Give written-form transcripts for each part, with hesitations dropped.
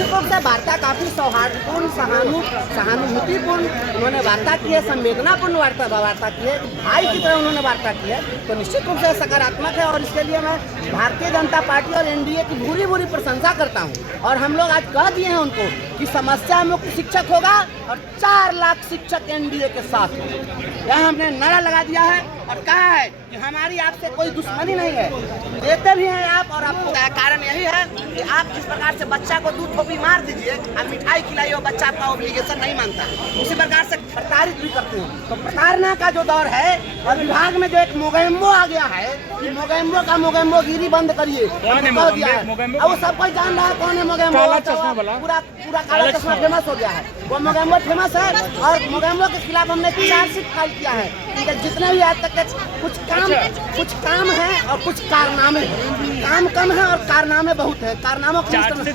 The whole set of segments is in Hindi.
निश्चित रूप से वार्ता काफी सौहार्दपूर्ण, सहानुभूतिपूर्ण उन्होंने वार्ता की है, संवेदनापूर्ण वार्ता की है, भाई की तरह उन्होंने वार्ता की है, तो निश्चित रूप से सकारात्मक है। और इसके लिए मैं भारतीय जनता पार्टी और एनडीए की पूरी प्रशंसा करता हूं। और हम लोग आज कह दिए हैं उनको कि समस्या मुक्त शिक्षक होगा और 4 लाख शिक्षक एनडीए के साथ होंगे। यह हमने नारा लगा दिया है और कहा है कि हमारी आपसे कोई दुश्मनी नहीं है, देते भी हैं आप। और आपको कारण यही है कि आप जिस प्रकार से बच्चा को दूध थोपी मार दीजिए और मिठाई खिलाइए, वो बच्चा आपका ऑब्लिगेशन नहीं मानता, उसी प्रकार से प्रताड़ित भी करते हैं। तो प्रताड़ना का जो दौर है और विभाग में जो एक मोगेम्बो आ गया है कि मोगेम्बो गिरी बंद करिए, कह दिया है। अब वो सब कोई जान रहा है कौन है मोगेम्बो, पूरा काला चश्मा फेमस हो गया है, वो मोगेम्बो फेमस है। और मोगेम्बो के खिलाफ हमने चार्जशीट फाइल किया है कि जितने भी आज तक के कुछ काम है और कुछ कारनामे हैं। काम कम है और कारनामे बहुत है। कारनामों को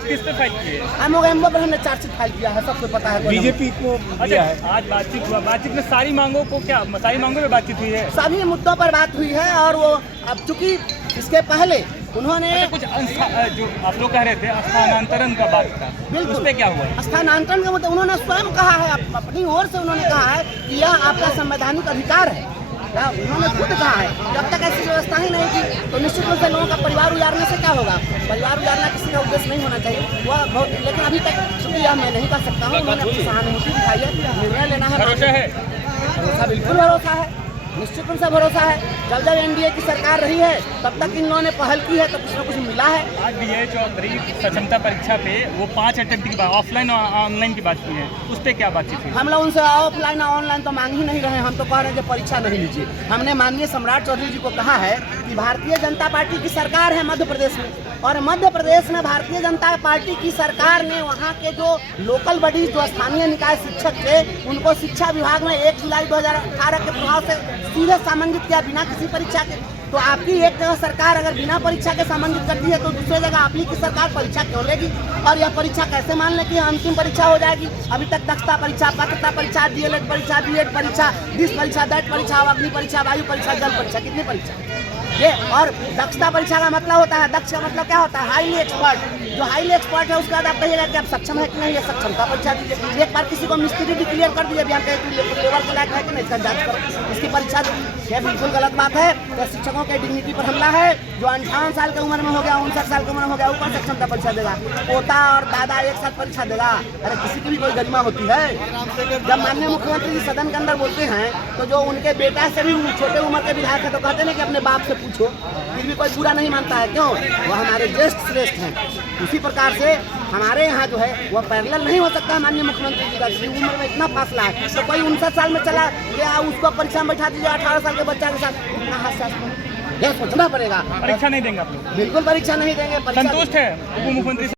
किस पे फाइल किए? मोगेम्बो पर हमने चार्जशीट फाइल किया है, सबको पता है। बीजेपी को अच्छा आज बातचीत हुआ, बातचीत में सारी मांगों पे बातचीत हुई है, सभी मुद्दों पर बात हुई है। और वो अब चूंकि इसके पहले उन्होंने कुछ जो आप लोग कह रहे थे स्थानांतरण का बात था, बिल्कुल उस पे क्या हुआ? स्थानांतरण का मतलब उन्होंने स्वयं कहा है, अपनी ओर से उन्होंने कहा है कि यह आपका संवैधानिक अधिकार है। उन्होंने खुद कहा है। जब तक ऐसी व्यवस्था ही नहीं थी तो निश्चित रूप से लोगों का परिवार उजाड़ने से क्या होगा। परिवार उजाड़ना किसी का उद्देश्य नहीं होना चाहिए वह बहुत, लेकिन अभी तक चूंकि यह मैं नहीं कर सकता हूँ, उन्होंने अपनी सहानुभूति दिखाई है, निर्णय लेना है। भरोसा बिल्कुल भरोसा है, निश्चित रूप से भरोसा है। जब एनडीए की सरकार रही है तब तक इन लोगों ने पहल की है तो कुछ न कुछ मिला है। आज विजय चौधरी सक्षमता परीक्षा पे वो 5 अटेम्प्ट की बात, ऑफलाइन और ऑनलाइन की बात की है, उस पर क्या बातचीत हुई? हम लोग उनसे ऑफलाइन और ऑनलाइन तो मांग ही नहीं रहे हैं, हम तो कह रहे हैं कि परीक्षा नहीं लीजिए। हमने माननीय सम्राट चौधरी जी को कहा है कि भारतीय जनता पार्टी की सरकार है मध्य प्रदेश में, और मध्य प्रदेश में भारतीय जनता पार्टी की सरकार ने वहाँ के जो लोकल बॉडीज, जो स्थानीय निकाय शिक्षक थे, उनको शिक्षा विभाग में 1 जुलाई 2018 के प्रभाव से सीधे सामंजित किया बिना किसी परीक्षा के। तो आपकी एक जगह सरकार अगर बिना परीक्षा के सामंजित करती है तो दूसरी जगह आपकी की सरकार परीक्षा क्यों लेगी? और यह परीक्षा कैसे मान ले कि अंतिम परीक्षा हो जाएगी? अभी तक दक्षता परीक्षा, पात्रता परीक्षा, डीएलएड परीक्षा, बीएड परीक्षा, डिस परीक्षा, दैट परीक्षा, अग्नि परीक्षा, वायु परीक्षा, जल परीक्षा, कितनी परीक्षा ये? और दक्षता परीक्षा का मतलब होता है, दक्ष का मतलब क्या होता है? Highly expert. जो हाईली एक्सपर्ट है उसके बाद आप कहिएगा कि आप सक्षम है कि नहीं, ये सक्षमता परीक्षा दीजिए। एक बार किसी को मिस्त्री भी क्लियर कर दीजिए, बयान लेवल के लायक है कि नहीं, इसका जांच करो, इसकी परीक्षा दो। यह बिल्कुल गलत बात है। तो शिक्षकों के डिग्निटी पर हमला है। जो 58 साल की उम्र में हो गया, 59 साल की उम्र में हो गया, ऊपर सक्षमता परीक्षा देगा। पोता और दादा एक साथ परीक्षा देगा? अरे किसी की भी कोई गरिमा होती है? जब माननीय मुख्यमंत्री जी सदन के अंदर बोलते हैं तो जो उनके बेटा से भी छोटे उम्र के विधायक है तो कहते हैं कि अपने बाप से पूछो, फिर भी कोई बुरा नहीं मानता है। क्यों? वो हमारे ज्येष्ठ श्रेष्ठ हैं। उसी प्रकार से हमारे यहाँ जो है वह पैरेलल नहीं हो सकता। माननीय मुख्यमंत्री जी का उम्र में इतना फासला है तो कोई 59 साल में चला गया उसको परीक्षा में बैठा दीजिए 18 साल के बच्चा के साथ, इतना हास्यास्पद। यह सोचना पड़ेगा। परीक्षा नहीं देंगे आप लोग? बिल्कुल परीक्षा नहीं देंगे। संतुष्ट है उप मुख्यमंत्री?